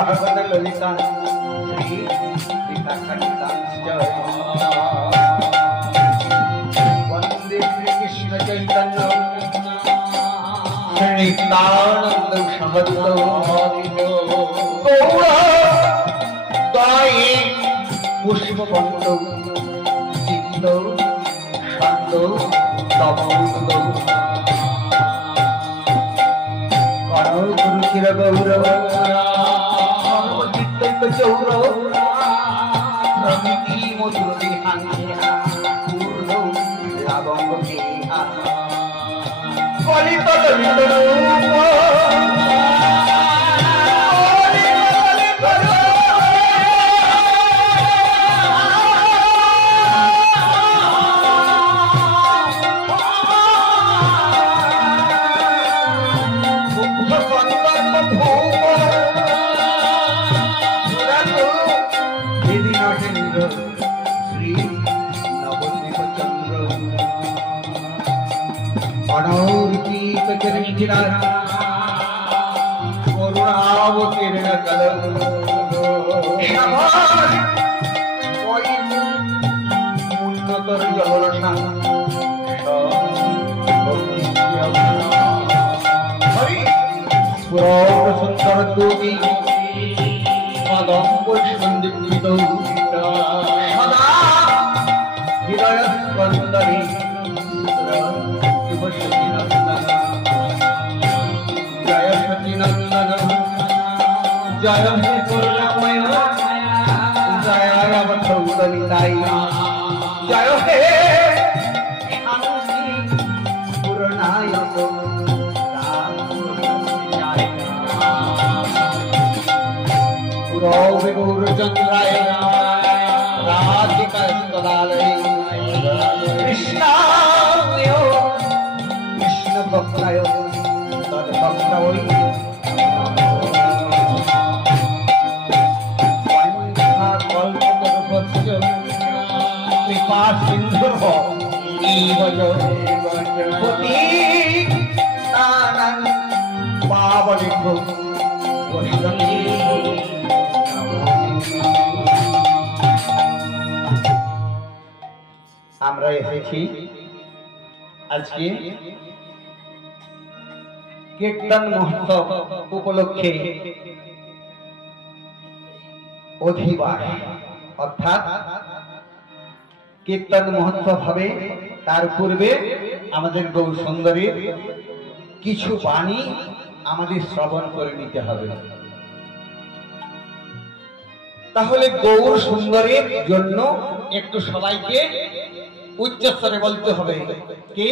विग्रहगण ललिता श्री वंदे श्री कृष्ण चैतन्य नित्यानंद सहगण गौर गाये पुष्पवंत चित्त शांत तमोद गुरुचिर गौरव सर्वचित्त चौर प्रमिति मधुर विहांगिया पूर्ण लावंग गेहा कलित करुणावतीर्ण उन्नतर जलरसा सुंदर दूती पदम्ब संदीप्त सदा हृदय स्पंदनी जय हे करुणामय जय अवधूतनिताई जय हे शांति पूर्णायक गौर गौरचंद्राय राधिका सदालय कृष्णाय कृष्ण भक्ताय तद्भक्ताय कृपा सिंधु আমরা এসেছি আজকে কীর্তন মহোৎসব উপলক্ষে অধিবাস অর্থাৎ কীর্তন মহোৎসব হবে তার পূর্বে আমাদের গৌর সুন্দরীর কিছু বাণী আমাদের শ্রবণ করে নিতে হবে। তাহলে গৌর সুন্দরীর জন্য একটু সবাইকে উচ্চস্বরে বলতে হবে কি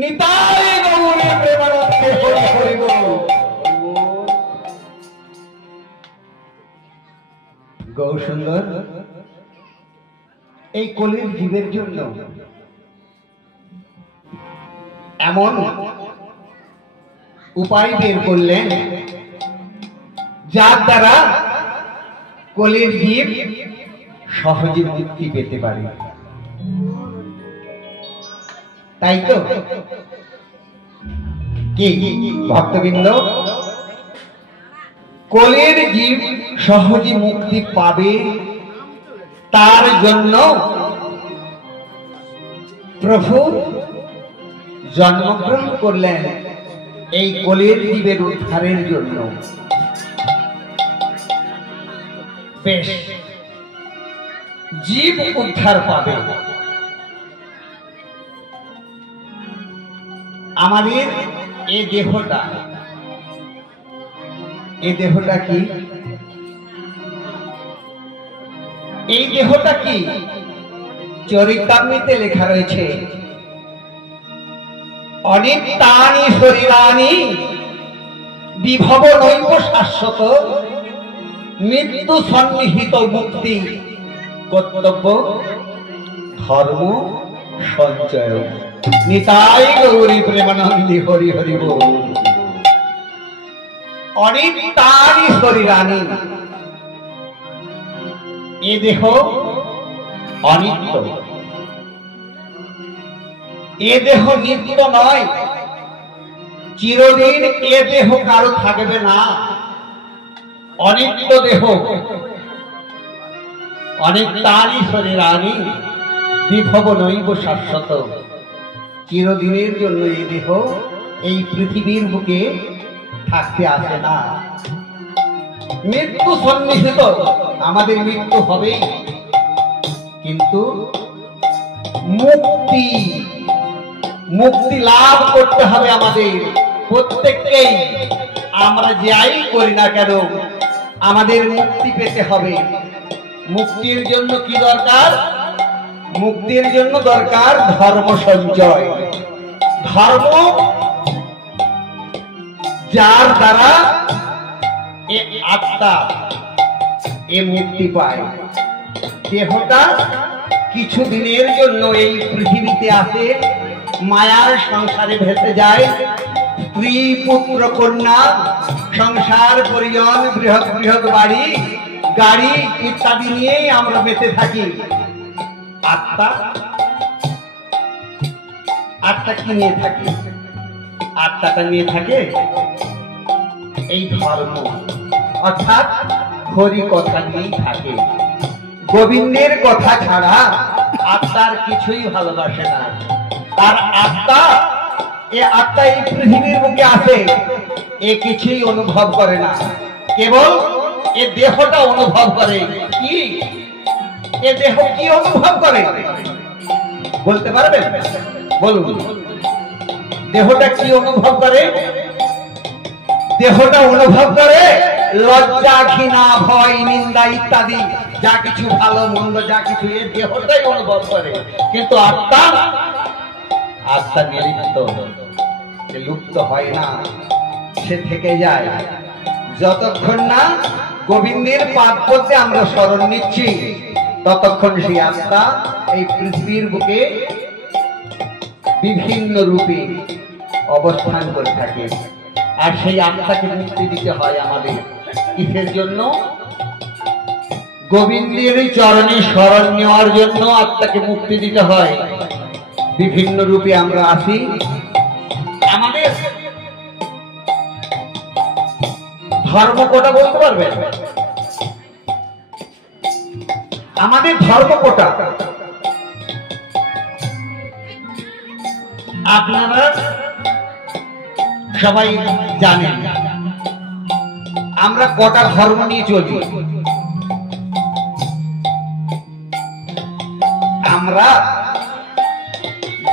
নিতাই গৌরী প্রেমানন্দে হরি হরি বল। গৌর সুন্দর এই কলির জীবের জন্য এমন উপায় বের করলেন যার দ্বারা কলির জীব সহজে মুক্তি পেতে পারে। তাই তো কি ভক্তবৃন্দ কলির জীব সহজে মুক্তি পাবে তার জন্য প্রভু জন্মগ্রহণ করলেন এই কলির জীবের উদ্ধারের জন্য। বেশ জীব উদ্ধার পাবে। আমাদের এই দেহটা কি এই দেহটা কি চরিতামৃতে লেখা রয়েছে অনিত্যানি শরীরানি বিভব নৈব শাশ্বত মৃত্যু সন্নিহিত মুক্তি কর্তব্য ধর্ম সঞ্চয়। নিতাই গৌরী প্রেমানন্দে হরি হরি বল। অনিত্যানি শরীরানি এ দেহ অনিত্য, এ দেহ নিত্য নয়, চিরদিন এ দেহ কারো থাকবে না। অনিত্য দেহ, অনিত্যানি শরীরানি, বিভব নৈব শাশ্বত। চিরদিনের জন্য এই দেহ এই পৃথিবীর বুকে থাকতে আসে না। মৃত্যু সন্নিহিত, আমাদের মৃত্যু হবেই, কিন্তু মুক্তি মুক্তি লাভ করতে হবে আমাদের প্রত্যেককেই। আমরা যাই করি না কেন আমাদের মুক্তি পেতে হবে। মুক্তির জন্য কি দরকার? মুক্তির জন্য দরকার ধর্ম সঞ্চয়। ধর্ম যার দ্বারা এ আত্মা এ মুক্তি পায়। দেহটা কিছু দিনের জন্য এই পৃথিবীতে আসে, মায়ার সংসারে ভেসে যায়। স্ত্রী পুত্র কন্যা সংসার পরিজন বৃহৎ বৃহৎ বাড়ি গাড়ি ইত্যাদি নিয়েই আমরা বেঁচে থাকি। আত্মা আত্মা কি নিয়ে থাকে? আত্মাটা নিয়ে থাকে এই ধর্ম, অর্থাৎ হরি কথা নিয়েই থাকে। গোবিন্দের কথা ছাড়া আত্মার কিছুই ভালোবাসে না। আর আত্মা এই পৃথিবীর বুকে আছে, এ কিছুই অনুভব করে না, কেবল এ দেহটা অনুভব করে। কি এ দেহ কি অনুভব করে বলতে পারবেন? বলুন, দেহটা কি অনুভব করে? দেহটা অনুভব করে লজ্জা, ঘৃণা, ভয়, নিন্দা ইত্যাদি যা কিছু ভালো মন্দ যা কিছু এ দেহটাই অনুভব করে। কিন্তু আত্মা নিলিপ্ত, সে লুপ্ত হয় না, সে থেকে যায়। যতক্ষণ না গোবিন্দের পাদ পদ্মে আমরা স্মরণ নিচ্ছি ততক্ষণ সেই আত্মা এই পৃথিবীর বুকে বিভিন্ন রূপে অবস্থান করে থাকে। আর সেই আত্মাকে মুক্তি দিতে হয় আমাদের। কিসের জন্য? গোবিন্দের চরণে শরণ নেওয়ার জন্য আত্মাকে মুক্তি দিতে হয়। বিভিন্ন রূপে আমরা আসি। আমাদের ধর্ম কোটা বলতে পারবেন? আমাদের ধর্ম কোটা আপনারা সবাই জানেন। আমরা কটা ধর্ম নিয়ে চলি? আমরা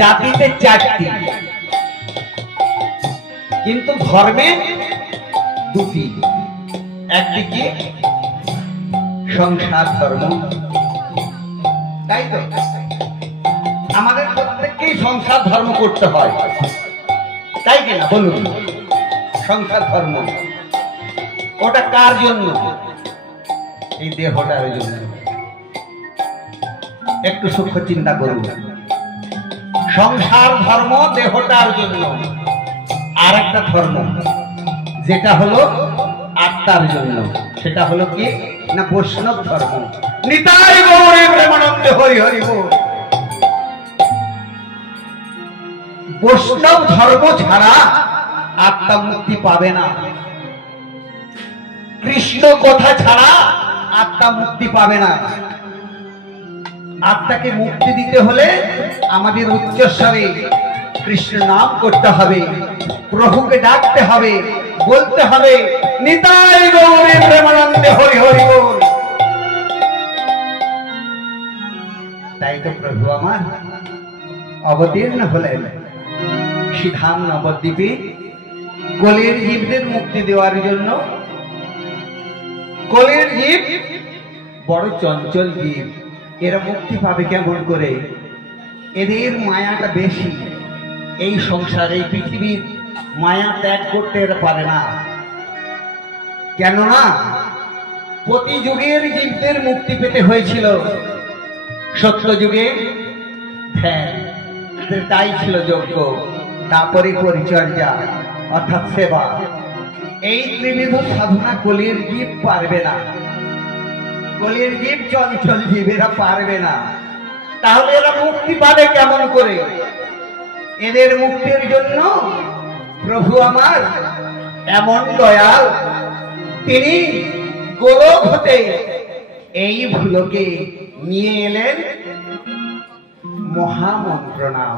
জাতিতে 4টি, কিন্তু ধর্মে 2টি। একটি কি? সংসার ধর্ম, তাই তো? আমাদের প্রত্যেককেই সংসার ধর্ম করতে হয়, তাই কিনা বলুন? সংসার ধর্ম ওটা কার জন্য? এই দেহটার জন্য। একটু সূক্ষ্ম চিন্তা করুন। সংসার ধর্ম দেহটার জন্য। আর একটা ধর্ম যেটা হলো আত্মার জন্য, সেটা হলো কি না বৈষ্ণব ধর্ম। নিতাই গৌরে প্রেমানন্দে হরি হরি বল। বৈষ্ণব ধর্ম ছাড়া আত্মা মুক্তি পাবে না। কৃষ্ণ কথা ছাড়া আত্মা মুক্তি পাবে না। আত্মাকে মুক্তি দিতে হলে আমাদের উচ্চস্বরে কৃষ্ণ নাম করতে হবে, প্রভুকে ডাকতে হবে, বলতে হবে নিতাই গৌরে প্রেমানন্দে হরি হরি বল। তাই তো প্রভু আমার অবতীর্ণ হলেন শ্রীধাম নবদ্বীপে কলির জীবদের মুক্তি দেওয়ার জন্য। কলির জীব বড় চঞ্চল জীব, এরা মুক্তি পাবে কেমন করে? এদের মায়াটা বেশি। এই সংসার এই পৃথিবীর মায়া ত্যাগ করতে এরা পারে না। কেননা প্রতি যুগের জীবদের মুক্তি পেতে হয়েছিল। সত্য যুগে ধ্যান, তাই ছিল যজ্ঞ, তারপরে পরিচর্যা অর্থাৎ সেবা। এই ত্রিবিধ সাধনা কলির জীব পারবে না। কলির জীব চঞ্চল জীব, এরা পারবে না। তাহলে এরা মুক্তি পাবে কেমন করে? এদের মুক্তির জন্য প্রভু আমার এমন দয়াল, তিনি গোলক হতে এই ভুলোকে নিয়ে এলেন মহামন্ত্র নাম,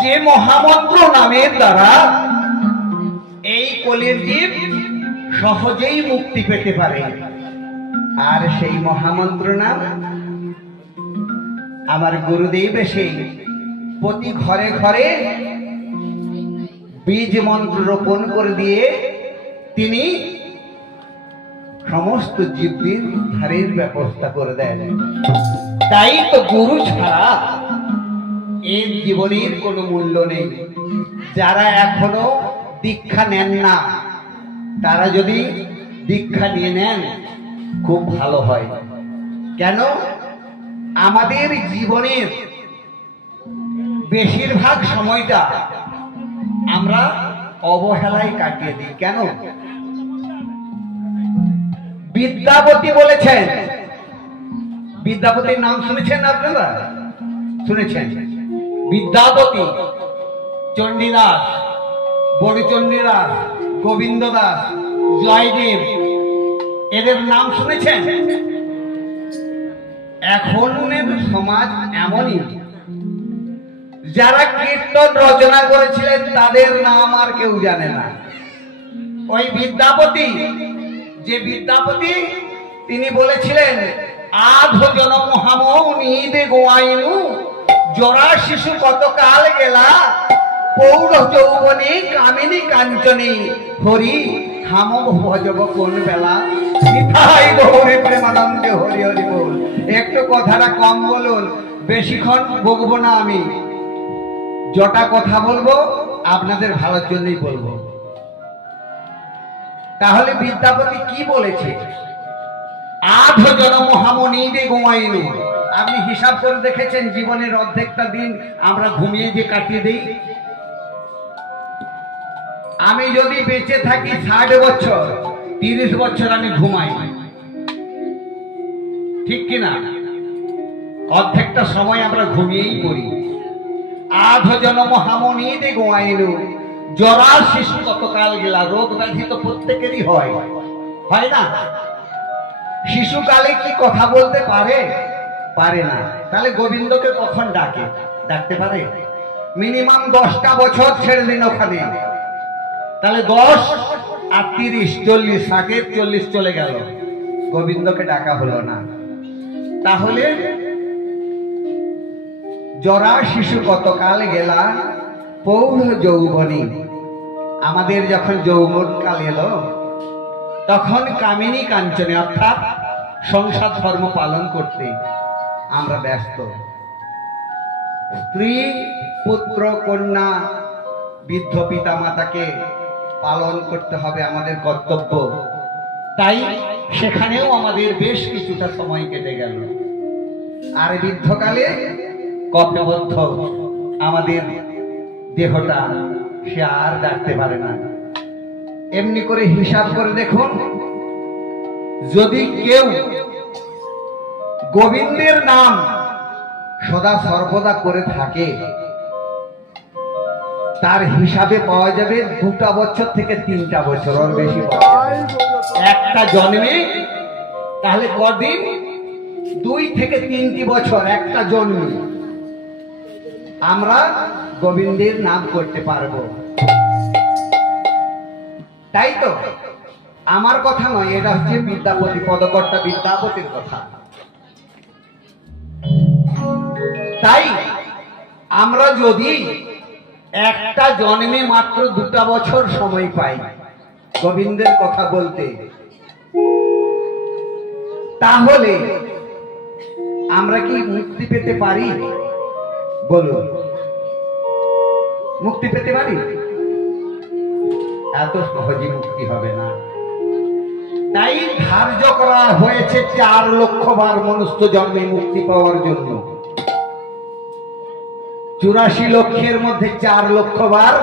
যে মহামন্ত্র নামের দ্বারা এই কলির জীব সহজেই মুক্তি পেতে পারে। আর সেই মহামন্ত্র নাম আমার গুরুদেব এসে প্রতি ঘরে ঘরে বীজ মন্ত্র রোপণ করে দিয়ে তিনি সমস্ত জীবদের উদ্ধারের ব্যবস্থা করে দেন। তাই তো গুরু ছাড়া এর জীবনের কোনো মূল্য নেই। যারা এখনো দীক্ষা নেন না, তারা যদি দীক্ষা নিয়ে নেন খুব ভালো হয়। কেন? আমাদের জীবনের বেশিরভাগ সময়টা আমরা অবহেলায় কাটিয়ে দিই। কেন? বিদ্যাপতি বলেছেন, বিদ্যাপতির নাম শুনেছেন আপনারা? শুনেছেন? বিদ্যাপতি, চণ্ডীদাস, বড়চণ্ডীদাস, গোবিন্দ দাস, জয়দেব, এদের নাম শুনেছেন? এখনের সমাজ এমনই, যারা কীর্তন রচনা করেছিলেন তাদের নাম আর কেউ জানে না। ওই বিদ্যাপতি, যে বিদ্যাপতি তিনি বলেছিলেন আধ জনম হামো নিদে গোয়াইনু, জরা শিশু কত কাল গেলা, পৌর যৌবনে কামিনী কাঞ্চনী, হরি হাম ভজব কোন বেলা। নিতাই গৌরে প্রেমানন্দে হরি হরি বল। একটু কথাটা কম বলুন, বেশিক্ষণ বকবো না। আমি যটা কথা বলবো আপনাদের ভালোর জন্যই বলবো। তাহলে বিদ্যাপতি কি বলেছে? আধ জনম হামো নিদে গোয়াইনু। আপনি হিসাব করে দেখেছেন জীবনের অর্ধেকটা দিন আমরা ঘুমিয়ে যে কাটিয়ে দেই? আমি যদি বেঁচে থাকি 60 বছর, 30 বছর আমি ঘুমাই, ঠিক কিনা? অর্ধেকটা সময় আমরা ঘুমিয়েই পড়ি। আধ জনম হামো নিদে গোয়াইনু, জরা শিশু কতকাল গেলা। রোগ ব্যাধি তো প্রত্যেকেরই হয়, হয় না? শিশুকালে কি কথা বলতে পারে? পারে না। তাহলে গোবিন্দকে কখন ডাকে? ডাকতে পারে? মিনিমাম 10টা বছর ছেড়ে দিন ওখানে। তাহলে 10 আর 30, 40, আগে 40 চলে গেল, গোবিন্দকে ডাকা হলো না। তাহলে জরা শিশু কতকাল গেলা, পৌর যৌবনী। আমাদের যখন যৌবন কাল এলো তখন কামিনী কাঞ্চনে অর্থাৎ সংসার ধর্ম পালন করতে আমরা ব্যস্ত। স্ত্রী, পুত্র, কন্যা, বৃদ্ধ পিতা মাতাকে পালন করতে হবে আমাদের কর্তব্য। তাই সেখানেও আমাদের বেশ কিছুটা সময় কেটে গেল। আর বৃদ্ধকালে কর্তব্যবদ্ধ আমাদের দেহটা সে আর ডাকতে পারে না। এমনি করে হিসাব করে দেখুন, যদি কেউ গোবিন্দের নাম সদা সর্বদা করে থাকে তার হিসাবে পাওয়া যাবে 2টা বছর থেকে 3টা বছর, ওর বেশি পাওয়া যাবে একটা জন্মে। তাহলে কদিন? 2 থেকে 3টি বছর একটা জন্মে আমরা গোবিন্দের নাম করতে পারবো। তাই তো আমার কথা নয়, এটা হচ্ছে বিদ্যাপতি, পদকর্তা বিদ্যাপতির কথা। তাই আমরা যদি একটা জন্মে মাত্র 2টা বছর সময় পাই গোবিন্দের কথা বলতে, তাহলে আমরা কি মুক্তি পেতে পারি? বলুন, মুক্তি পেতে পারি? এত সহজে মুক্তি হবে না। তাই ধার্য করা হয়েছে 4 লক্ষ বার মনুষ্য জন্মে মুক্তি পাওয়ার জন্য। 84 লক্ষের মধ্যে 4 লক্ষ বার